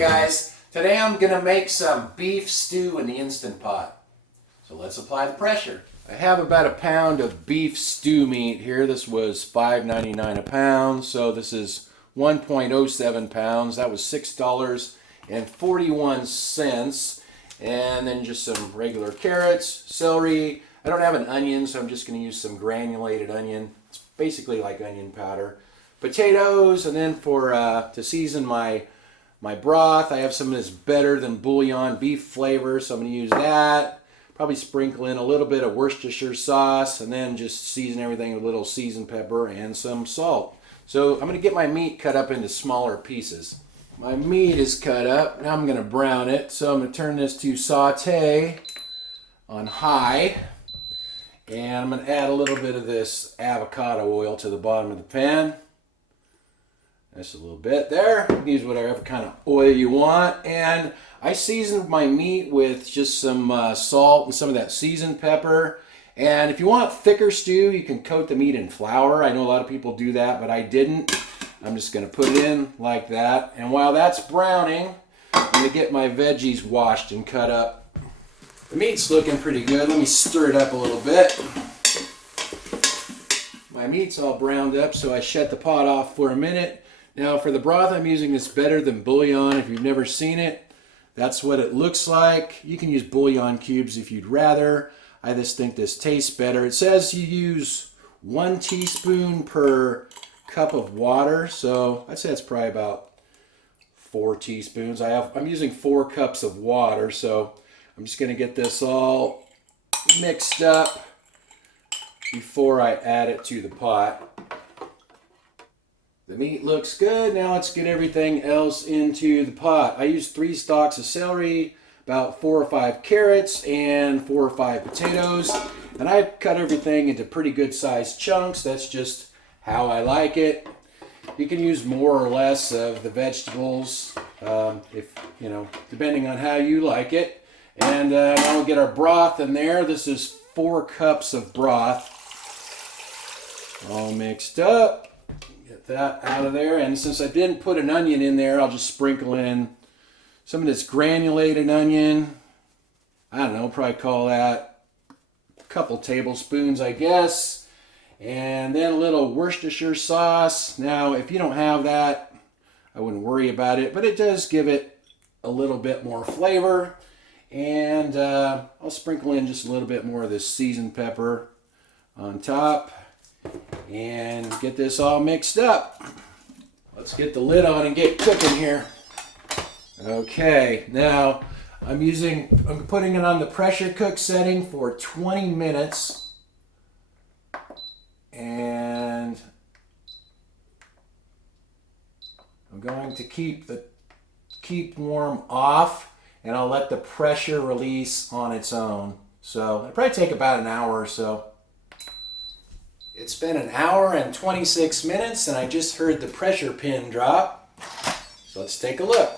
guys, today I'm going to make some beef stew in the Instant Pot. So let's apply the pressure. I have about a pound of beef stew meat here. This was $5.99 a pound, so this is 1.07 pounds. That was $6.41. And then just some regular carrots, celery. I don't have an onion, so I'm just going to use some granulated onion. It's basically like onion powder. Potatoes, and then for to season my broth, I have some of this Better Than Bouillon beef flavor, so I'm going to use that. Probably sprinkle in a little bit of Worcestershire sauce, and then just season everything with a little seasoned pepper and some salt. So I'm going to get my meat cut up into smaller pieces. My meat is cut up. Now I'm going to brown it. So I'm going to turn this to saute on high. And I'm going to add a little bit of this avocado oil to the bottom of the pan. Just a little bit there. You can use whatever kind of oil you want. And I seasoned my meat with just some salt and some of that seasoned pepper. And if you want thicker stew, you can coat the meat in flour. I know a lot of people do that, but I didn't. I'm just going to put it in like that. And while that's browning, I'm going to get my veggies washed and cut up. The meat's looking pretty good. Let me stir it up a little bit. My meat's all browned up, so I shut the pot off for a minute. Now for the broth, I'm using this Better Than Bouillon. If you've never seen it, that's what it looks like. You can use bouillon cubes if you'd rather. I just think this tastes better. It says you use 1 teaspoon per cup of water, so I'd say that's probably about 4 teaspoons. I'm using 4 cups of water, so I'm just going to get this all mixed up before I add it to the pot. The meat looks good. Now let's get everything else into the pot. I used 3 stalks of celery, about 4 or 5 carrots, and 4 or 5 potatoes. And I cut everything into pretty good sized chunks. That's just how I like it. You can use more or less of the vegetables, if you know, depending on how you like it. And now we'll get our broth in there. This is 4 cups of broth, all mixed up. Get that out of there. And since I didn't put an onion in there, I'll just sprinkle in some of this granulated onion. I don't know, probably call that a couple tablespoons, I guess. And then a little Worcestershire sauce. Now, if you don't have that, I wouldn't worry about it, but it does give it a little bit more flavor. And I'll sprinkle in just a little bit more of this seasoned pepper on top and get this all mixed up. Let's get the lid on and get cooking here. Okay, now I'm putting it on the pressure cook setting for 20 minutes. And I'm going to keep warm off, and I'll let the pressure release on its own. So it'll probably take about an hour or so. It's been an hour and 26 minutes, and I just heard the pressure pin drop. So let's take a look.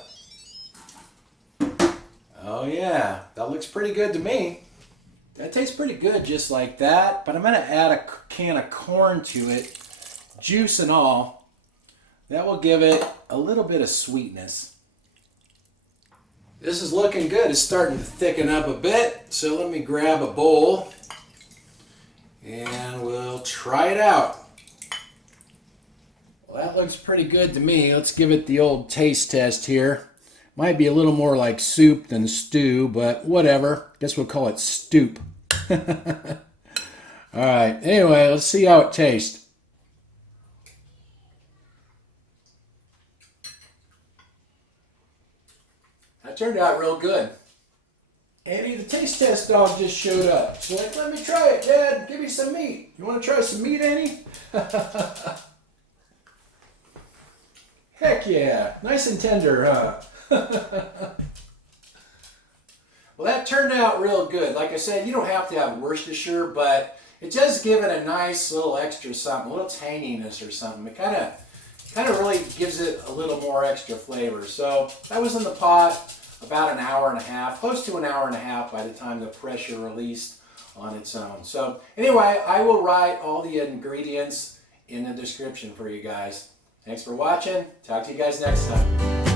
Oh yeah, that looks pretty good to me. That tastes pretty good just like that, but I'm going to add a can of corn to it, juice and all. That will give it a little bit of sweetness. This is looking good. It's starting to thicken up a bit, so let me grab a bowl and we'll try it out. Well, that looks pretty good to me. Let's give it the old taste test here. Might be a little more like soup than stew, but whatever. Guess we'll call it stoop. All right. Anyway, let's see how it tastes. That turned out real good. Andy, the taste test dog just showed up. She's like, let me try it, Dad. Give me some meat. You want to try some meat, Andy? Heck yeah. Nice and tender, huh? Well, that turned out real good. Like I said, you don't have to have Worcestershire, but it does give it a nice little extra something, a little tanginess or something. It kind of really gives it a little more extra flavor. So that was in the pot about an hour and a half, close to an hour and a half by the time the pressure released on its own. So anyway, I will write all the ingredients in the description for you guys. Thanks for watching. Talk to you guys next time.